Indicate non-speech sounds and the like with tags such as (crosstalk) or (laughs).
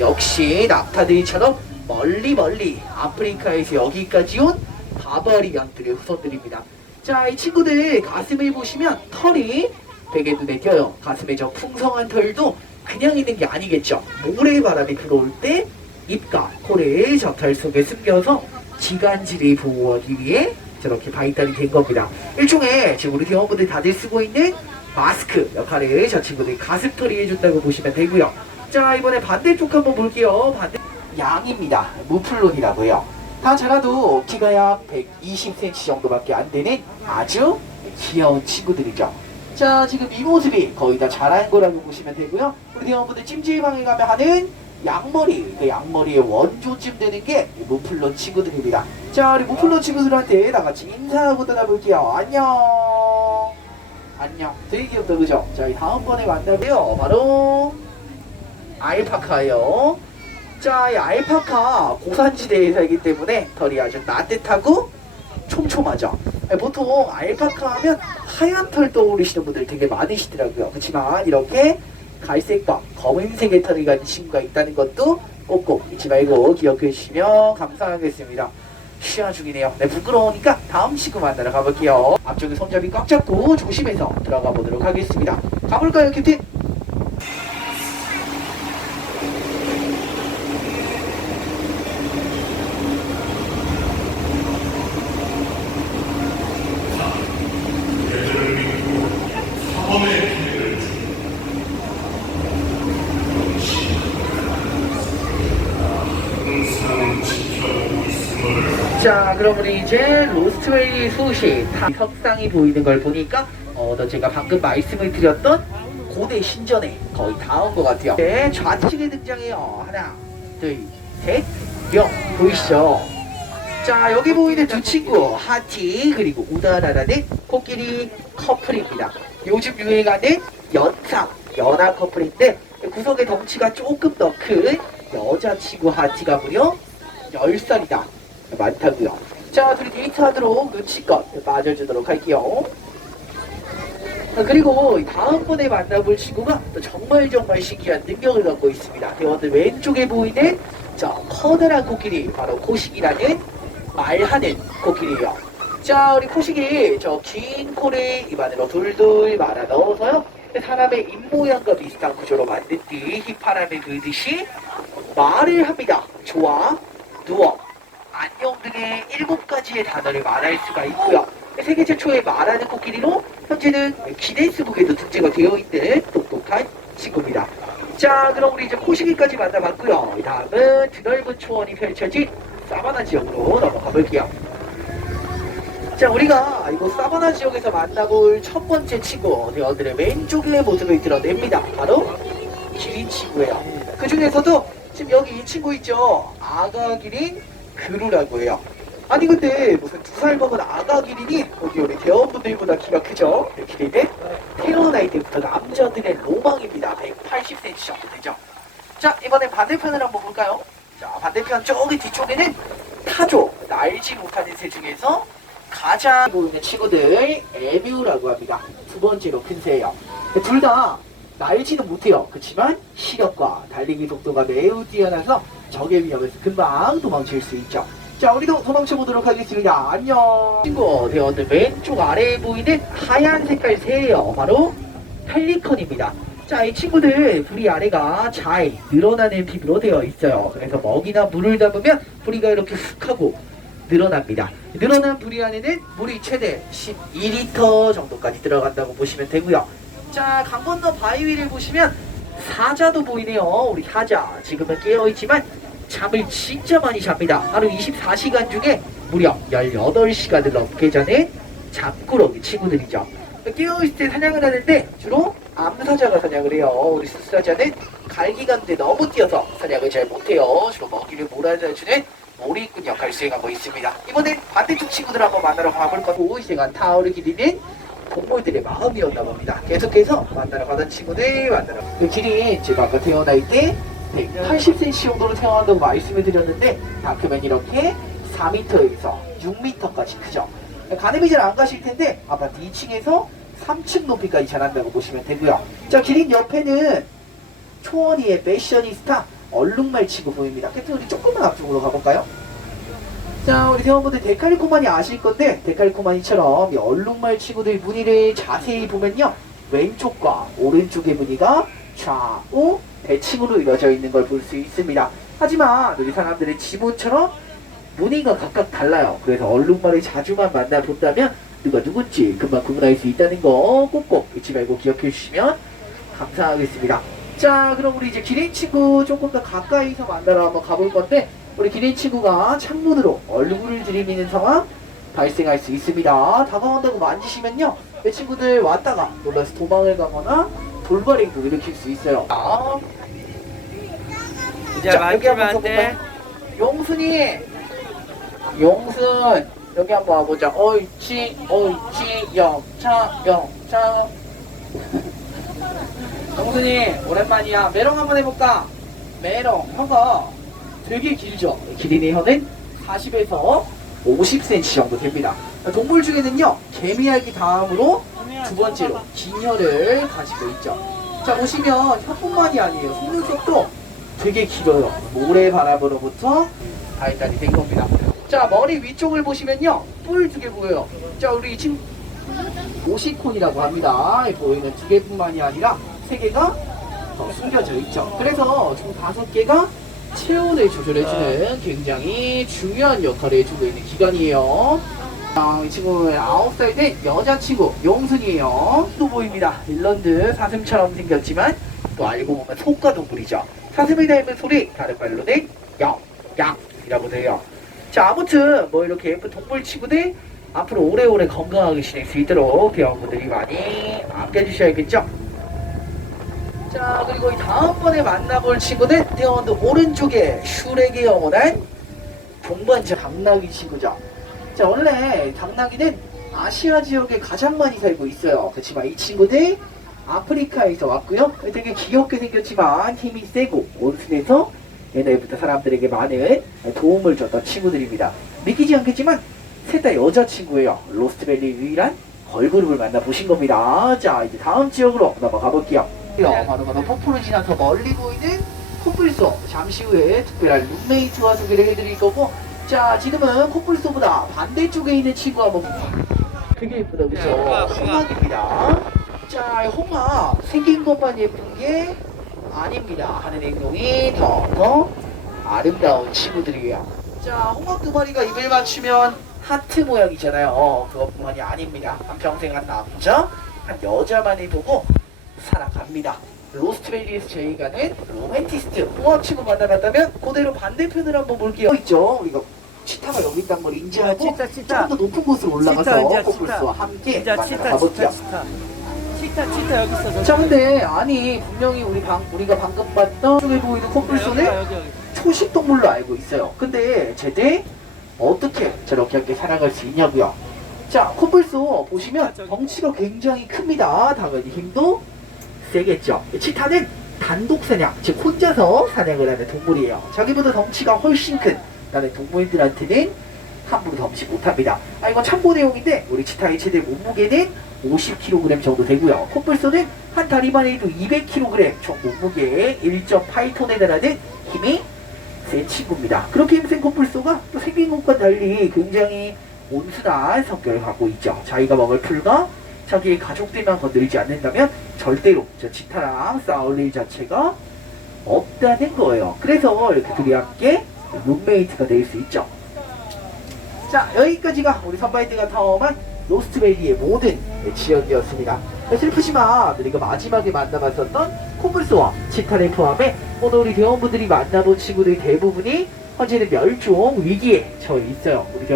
역시 낙타들처럼 멀리 멀리 아프리카에서 여기까지 온 바바리안들의 후손들입니다. 자, 이 친구들 가슴을 보시면 털이 되게 눈에 띄어요. 가슴에 저 풍성한 털도 그냥 있는 게 아니겠죠. 모래바람이 들어올 때 입과 코를 저털 속에 숨겨서 기관지를 보호하기 위해 저렇게 발달이 된 겁니다. 일종의 지금 우리 대원분들 다들 쓰고 있는 마스크 역할을 저 친구들이 가슴 털이 해준다고 보시면 되고요. 자 이번에 반대쪽 한번 볼게요. 반대 양입니다. 무플론이라고요. 다 자라도 키가 약 120cm 정도밖에 안 되는 아주 귀여운 친구들이죠. 자 지금 이 모습이 거의 다 자란 거라고 보시면 되고요. 우리 대원분들 찜질방에 가면 하는 양머리, 그 양머리의 원조쯤 되는 게 무플론 친구들입니다. 자, 우리 무플론 친구들한테 다 같이 인사하고 떠나볼게요. 안녕. 안녕. 되게 귀엽다, 그죠? 자, 이 다음번에 만나고요. 바로 알파카예요. 자, 이 알파카 고산지대에 살기 때문에 털이 아주 따뜻하고 촘촘하죠. 네, 보통 알파카 하면 하얀 털 떠오르시는 분들 되게 많으시더라고요. 그렇지만 이렇게 갈색과 검은색의 털이 가진 친구가 있다는 것도 꼭꼭 잊지 말고 기억해 주시면 감사하겠습니다. 시야 중이네요. 네, 부끄러우니까 다음 친구 만나러 가볼게요. 앞쪽에 손잡이 꽉 잡고 조심해서 들어가 보도록 하겠습니다. 가볼까요, 캡틴? 자, 그럼 우리 이제 로스트웨이 수시 다 석상이 보이는 걸 보니까 어, 너 제가 방금 말씀을 드렸던 고대 신전에 거의 다 온 것 같아요. 네, 좌측에 등장해요. 하나, 둘, 셋, 명 보이시죠? 자, 여기 보이는 두 친구 하티 그리고 우다라라는 코끼리 커플입니다. 요즘 유행하는 연상 연하 커플인데 구석의 덩치가 조금 더 큰 여자친구 하티가 무려 10살이다. 많다고요. 자, 둘이 데이트하도록 눈치껏 빠져주도록 할게요. 아, 그리고 다음번에 만나볼 친구가 또 정말 정말 신기한 능력을 갖고 있습니다. 대원들 왼쪽에 보이는 저 커다란 코끼리 바로 코식이라는 말하는 코끼리예요. 자, 우리 코식이 저 긴 코를 입안으로 둘둘 말아 넣어서요. 사람의 입모양과 비슷한 구조로 만든 뒤 휘파람을 불듯이 말을 합니다. 좋아, 누워, 안녕 등의 일곱 가지의 단어를 말할 수가 있고요. 세계 최초의 말하는 코끼리로 현재는 기네스북에도 등재가 되어 있는 똑똑한 친구입니다. 자, 그럼 우리 이제 코시기까지 만나봤고요. 이 다음은 드넓은 초원이 펼쳐진 사바나 지역으로 넘어가 볼게요. 자, 우리가 이곳 사바나 지역에서 만나볼 첫 번째 친구, 대원들의 왼쪽의 모습을 드러냅니다. 바로 기린 친구예요. 그 중에서도 지금 여기 이 친구 있죠? 아가 기린 그루라고 해요. 아니 근데 무슨 두 살 먹은 아가 기린이 여기 우리 대원분들보다 키가 크죠? 그 기린은 태어날 때부터 남자들의 로망입니다. 180cm 정도 되죠. 자 이번에 반대편을 한번 볼까요? 자 반대편 저기 뒤쪽에는 타조 날지 못하는 새 중에서 가장 보이는 친구들 에뮤라고 합니다. 두 번째로 큰 새예요. 둘 다 날지는 못해요. 그렇지만 시력과 달리기 속도가 매우 뛰어나서 적의 위협에서 금방 도망칠 수 있죠. 자, 우리도 도망쳐 보도록 하겠습니다. 안녕. 친구 대원들 왼쪽 아래에 보이는 하얀 색깔 새예요. 바로 펠리컨입니다. 자, 이 친구들 부리 아래가 잘 늘어나는 피부로 되어 있어요. 그래서 먹이나 물을 담으면 부리가 이렇게 훅 하고 늘어납니다. 늘어난 부리 안에는 물이 최대 12리터 정도까지 들어간다고 보시면 되고요. 자, 강 건너 바위 위를 보시면 사자도 보이네요. 우리 사자. 지금은 깨어있지만 잠을 진짜 많이 잡니다. 하루 24시간 중에 무려 18시간을 넘게 자는 잠꾸러기 친구들이죠. 깨어있을 때 사냥을 하는데 주로 암사자가 사냥을 해요. 우리 숫사자는 갈기간데 너무 뛰어서 사냥을 잘 못해요. 주로 먹이를 몰아주는 몰이꾼 역할을 수행하고 있습니다. 이번엔 반대쪽 친구들 한번 만나러 가볼 거고 이생한 타오를 기리는 동물들의 마음이었나 봅니다. 계속해서 만나러 가던 친구들 만나러 그 길이 제가 아까 태어날 때 180cm 정도로 태어난다고 말씀을 드렸는데 다 크면 이렇게 4m에서 6m까지 크죠. 가늠이 잘 안 가실 텐데 아파트 2층에서 3층 높이까지 자란다고 보시면 되고요. 자 기린 옆에는 초원이의 패셔니스타 얼룩말 친구 보입니다. 캡틴 우리 조금만 앞쪽으로 가볼까요? 자, 우리 대원분들 데칼코마니 아실 건데 데칼코마니처럼 이 얼룩말 친구들 무늬를 자세히 보면요. 왼쪽과 오른쪽의 무늬가 좌우 대칭으로 이루어져 있는 걸 볼 수 있습니다. 하지만 우리 사람들의 지문처럼 무늬가 각각 달라요. 그래서 얼룩말을 자주만 만나본다면 누가 누군지 금방 구분할 수 있다는 거 꼭꼭 잊지 말고 기억해 주시면 감사하겠습니다. 자, 그럼 우리 이제 기린 친구 조금 더 가까이서 만나러 한번 가볼 건데 우리 기린 친구가 창문으로 얼굴을 들이미는 상황 발생할 수 있습니다. 다가온다고 만지시면요, 이 친구들 왔다가 놀라서 도망을 가거나 돌발행동 일으킬 수 있어요. 아, 이제 자, 여기 만지면 한번 안 돼. 용순이, 용순 여기 한번 와보자. 옳지, 옳지, 영차, 영차. (laughs) 용순이 오랜만이야. 메롱 한번 해볼까? 메롱 혀가 되게 길죠. 기린의 혀는 40에서 50cm 정도 됩니다. 동물 중에는요, 개미알기 다음으로 두 번째로 긴 혀를 가지고 있죠. 자 보시면 혀뿐만이 아니에요. 속눈썹도 되게 길어요. 모래 바람으로부터 발달이 된 겁니다. 자 머리 위쪽을 보시면요, 뿔 두 개 보여요. 자 우리 지금 오시콘이라고 합니다. 이 보이는 두 개뿐만이 아니라 세 개가 더 숨겨져 있죠. 그래서 총 다섯 개가 체온을 조절해주는 굉장히 중요한 역할을 해주고 있는 기관이에요. 아, 이 친구는 9살 된 여자친구 용순이에요. 또 보입니다. 일런드 사슴처럼 생겼지만 또 알고 보면 소과 동물이죠. 사슴을 닮은 소리 다른 말로는 영, 양이라고 해요. 자 아무튼 뭐 이렇게 예쁜 동물 친구들 앞으로 오래오래 건강하게 지낼 수 있도록 대원분들이 많이 아껴주셔야겠죠. 자 그리고 이 다음번에 만나볼 친구는 대원도 오른쪽에 슈렉의 영원한 동반자 당나귀 친구죠. 자 원래 당나귀는 아시아 지역에 가장 많이 살고 있어요. 그렇지만 이 친구들 아프리카에서 왔고요. 되게 귀엽게 생겼지만 힘이 세고 온순해서 옛날부터 사람들에게 많은 도움을 줬던 친구들입니다. 믿기지 않겠지만 셋 다 여자친구예요. 로스트밸리 유일한 걸그룹을 만나보신 겁니다. 자 이제 다음 지역으로 넘어가 볼게요. 바로 바로 폭포를 지나서 멀리 보이는 코뿔소 잠시 후에 특별한 룸메이트와 소개를 해드릴 거고 자 지금은 코뿔소보다 반대쪽에 있는 친구 한번. 되게 예쁘다 그죠? 네, 홍학, 홍학. 홍학입니다. 자, 이 홍학 생긴 것만 예쁜 게 아닙니다. 하는 행동이 더, 더 아름다운 친구들이에요. 자, 홍학 두 마리가 입을 맞추면 하트 모양이잖아요. 어, 그것뿐만이 아닙니다. 한평생 한 남자, 한 여자만을 보고 살아갑니다. 로스트밸리에서 저희가는 로맨티스트 홍학 친구 만나봤다면 그대로 반대편을 한번 볼게요. 있죠? 우리가 치타가 여기 있다는 걸 인지하고 치타, 치타. 조금 더 높은 곳으로 올라가서 치타, 이제 코뿔소와 함께 진짜 만나러 치타 가볼게요. 치타 치타 치타 치타 여기 있어 자 근데 아니 분명히 우리 방 우리가 방금 봤던 쪽에 보이는 여기 코뿔소는 여기 여기 초식 동물로 알고 있어요. 근데 쟤들 어떻게 저렇게 함께 살아갈 수 있냐고요? 자 코뿔소 보시면 덩치가 굉장히 큽니다. 당연히 힘도 세겠죠. 치타는 단독 사냥, 즉 혼자서 사냥을 하는 동물이에요. 자기보다 덩치가 훨씬 큰 다른 동물들한테는 함부로 덤치 못합니다. 아 이건 참고 내용인데 우리 치타의 최대 몸무게는 50kg 정도 되고요. 코뿔소는 한 다리만 해도 200kg 총 몸무게에 1.8톤에 달하는 힘이 센 친구입니다. 그렇게 힘센 코뿔소가 또 생긴 것과 달리 굉장히 온순한 성격을 갖고 있죠. 자기가 먹을 풀과 자기의 가족들만 건드리지 않는다면 절대로 저 치타랑 싸울 일 자체가 없다는 거예요. 그래서 이렇게 둘이 함께 룸메이트가 될 수 있죠. 자 여기까지가 우리 선바이드가 탐험한 로스트밸리의 모든 지역이었습니다. 슬프지만 우리가 마지막에 만나봤었던 코뿔소와 치타를 포함해 오늘 우리 대원분들이 만나본 친구들 대부분이 현재는 멸종 위기에 처해 있어요. 우리